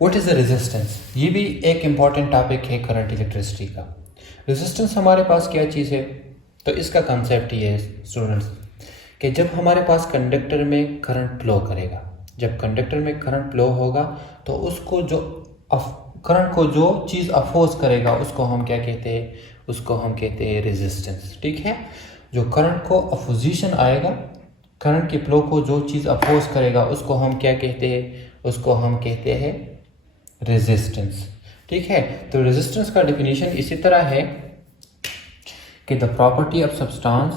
What is the resistance? ये भी एक इम्पॉर्टेंट टॉपिक है करंट इलेक्ट्रिसिटी का। रेजिस्टेंस हमारे पास क्या चीज़ है? तो इसका कंसेप्ट ये है स्टूडेंट्स कि जब हमारे पास कंडक्टर में करंट फ्लो करेगा, जब कंडक्टर में करंट फ्लो होगा तो उसको जो करंट को जो चीज़ अपोज करेगा उसको हम क्या कहते हैं? उसको हम कहते हैं रेजिस्टेंस। ठीक है, जो करंट को अपोजिशन आएगा, करंट के फ्लो को जो चीज़ अपोज करेगा उसको हम क्या कहते हैं? उसको हम कहते हैं रेजिस्टेंस। ठीक है, तो रेजिस्टेंस का डेफिनेशन इसी तरह है कि the property of substance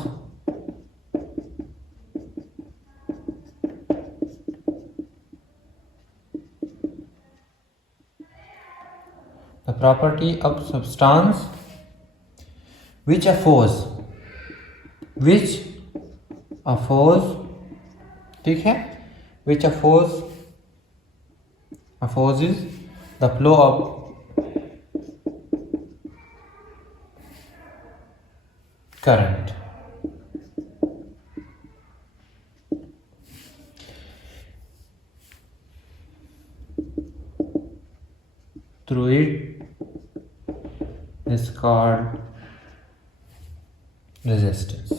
which oppose, ठीक है, which opposes the flow of current through it is called resistance.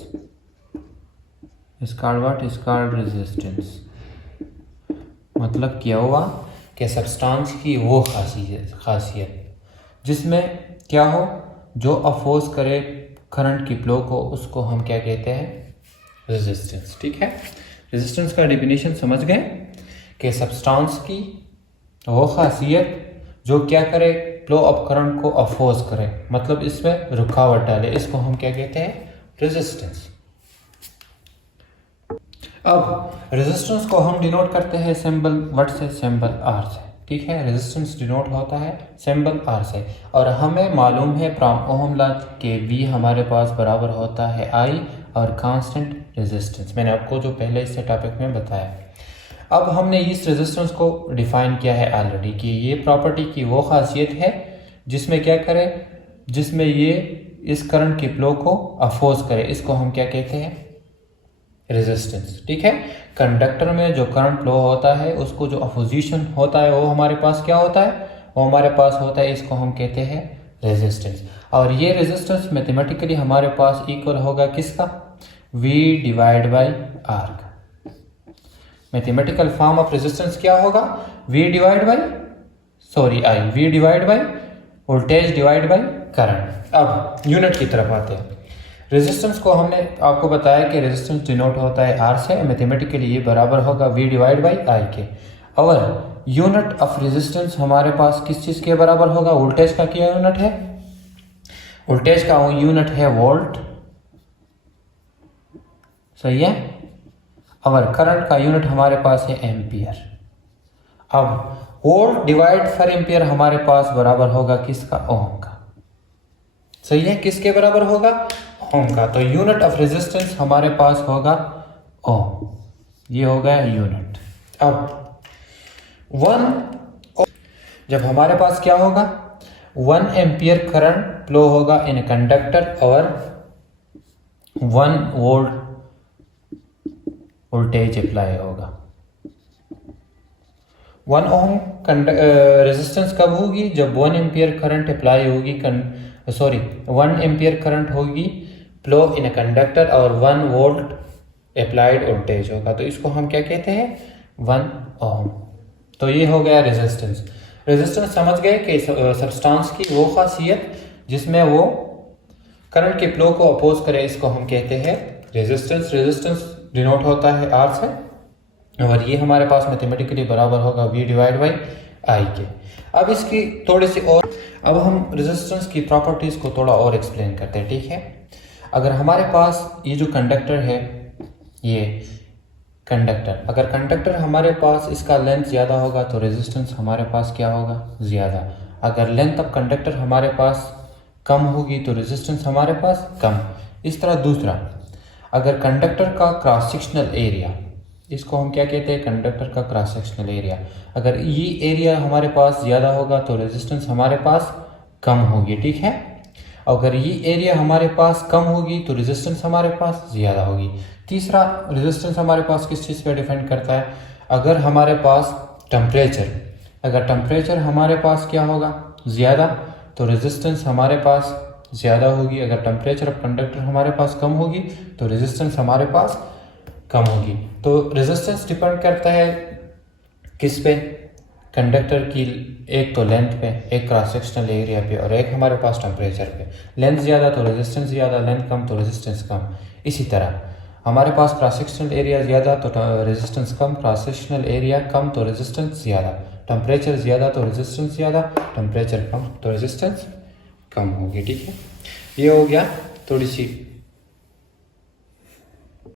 Is called what? Is called resistance. मतलब क्या हुआ कि सब्सटेंस की वो खासियत जिसमें क्या हो, जो अपोज करे करंट की फ्लो को, उसको हम क्या कहते हैं? रेजिस्टेंस। ठीक है, रेजिस्टेंस का डेफिनेशन समझ गए कि सब्सटेंस की वो खासियत जो क्या करे, फ्लो ऑफ करंट को अपोज करे, मतलब इसमें रुकावट डाले, इसको हम क्या कहते हैं? रेजिस्टेंस। अब रेजिस्टेंस को हम डिनोट करते हैं सिंबल व्हाट से? सिंबल आर से। ठीक है, रेजिस्टेंस डिनोट होता है सिंबल आर से, और हमें मालूम है फ्रॉम ओहम लॉ के वी हमारे पास बराबर होता है आई और कांस्टेंट रेजिस्टेंस। मैंने आपको जो पहले इससे टॉपिक में बताया। अब हमने इस रेजिस्टेंस को डिफाइन किया है ऑलरेडी कि ये प्रॉपर्टी की वो खासियत है जिसमें क्या करे, जिसमें ये इस करंट की फ्लो को अपोज करे, इसको हम क्या कहते हैं? रेजिस्टेंस। ठीक है, कंडक्टर में जो करंट फ्लो होता है उसको जो अपोजिशन होता है वो हमारे पास क्या होता है? वो हमारे पास होता है, इसको हम कहते हैं रेजिस्टेंस। और ये रेजिस्टेंस मैथमेटिकली हमारे पास इक्वल होगा किसका? V डिवाइड बाई R का। मैथमेटिकल फॉर्म ऑफ रेजिस्टेंस क्या होगा? V divide by voltage divide by current. अब यूनिट की तरफ आते हैं। रेजिस्टेंस को हमने आपको बताया कि रेजिस्टेंस डिनोट होता है R से, मैथमेटिकली ये बराबर होगा V डिवाइड बाई I के। और यूनिट ऑफ रेजिस्टेंस हमारे पास किस चीज़ के बराबर होगा? वोल्टेज का क्या यूनिट है? वोल्टेज का यूनिट है वोल्ट, सही है, और करंट का यूनिट हमारे पास है एम्पियर। अब वोल्ट डिवाइड पर एम्पियर हमारे पास बराबर होगा किसका? ओम का। सही है, किसके बराबर होगा? ओम का। तो यूनिट ऑफ रेजिस्टेंस हमारे पास होगा ओम, ये हो गया यूनिट। अब जब हमारे पास क्या होगा? 1 एम्पियर करंट फ्लो होगा इन कंडक्टर और 1 वोल्ट वोल्टेज अप्लाई होगा। 1 ओम रेजिस्टेंस कब होगी? जब 1 एम्पियर करंट अप्लाई होगी, 1 एम्पियर करंट होगी फ्लो इन कंडक्टर और 1 वोल्ट अप्लाइड वोल्टेज होगा, तो इसको हम क्या कहते हैं? 1 ओम। तो ये हो गया रेजिस्टेंस। रेजिस्टेंस समझ गए कि सब्सटेंस की वो खासियत जिसमें वो करंट के फ्लो को अपोज करे, इसको हम कहते हैं रेजिस्टेंस। रेजिस्टेंस डिनोट होता है R से, और ये हमारे पास मैथमेटिकली बराबर होगा V डिवाइड बाई I के। अब इसकी थोड़ी सी और, अब हम रेजिस्टेंस की प्रॉपर्टीज को थोड़ा और एक्सप्लेन करते हैं। ठीक है, अगर हमारे पास ये जो कंडक्टर है, ये कंडक्टर, अगर कंडक्टर हमारे पास इसका लेंथ ज़्यादा होगा तो रेजिस्टेंस हमारे पास क्या होगा? ज़्यादा। अगर लेंथ ऑफ कंडक्टर हमारे पास कम होगी तो रेजिस्टेंस हमारे पास कम। इस तरह दूसरा, अगर कंडक्टर का क्रॉस सेक्शनल एरिया, इसको हम क्या कहते हैं? कंडक्टर का क्रॉस सेक्शनल एरिया, अगर ये एरिया हमारे पास ज़्यादा होगा तो रेजिस्टेंस हमारे पास कम होगी। ठीक है, अगर ये एरिया हमारे पास कम होगी तो रेजिस्टेंस हमारे पास ज़्यादा होगी। तीसरा, रेजिस्टेंस हमारे पास किस चीज़ पे डिपेंड करता है? अगर हमारे पास टेम्परेचर अगर टेम्परेचर हमारे पास क्या होगा ज़्यादा तो रेजिस्टेंस हमारे पास ज़्यादा होगी, अगर टेम्परेचर ऑफ कंडक्टर हमारे पास कम होगी तो रेजिस्टेंस हमारे पास कम होगी। तो रेजिस्टेंस डिपेंड करता है किस पे, कंडक्टर की एक तो लेंथ पे, एक क्रॉस सेक्शनल एरिया पे और एक हमारे पास टेम्परेचर पे। लेंथ ज़्यादा तो रेजिस्टेंस ज़्यादा, लेंथ कम तो रेजिस्टेंस कम। इसी तरह हमारे पास क्रॉस सेक्शनल एरिया ज़्यादा तो रेजिस्टेंस कम, क्रॉस सेक्शनल एरिया कम तो रेजिस्टेंस ज़्यादा, टेम्परेचर ज़्यादा तो रेजिस्टेंस ज़्यादा, टेम्परेचर कम तो रेजिस्टेंस कम होगी। ठीक है, ये हो गया थोड़ी सी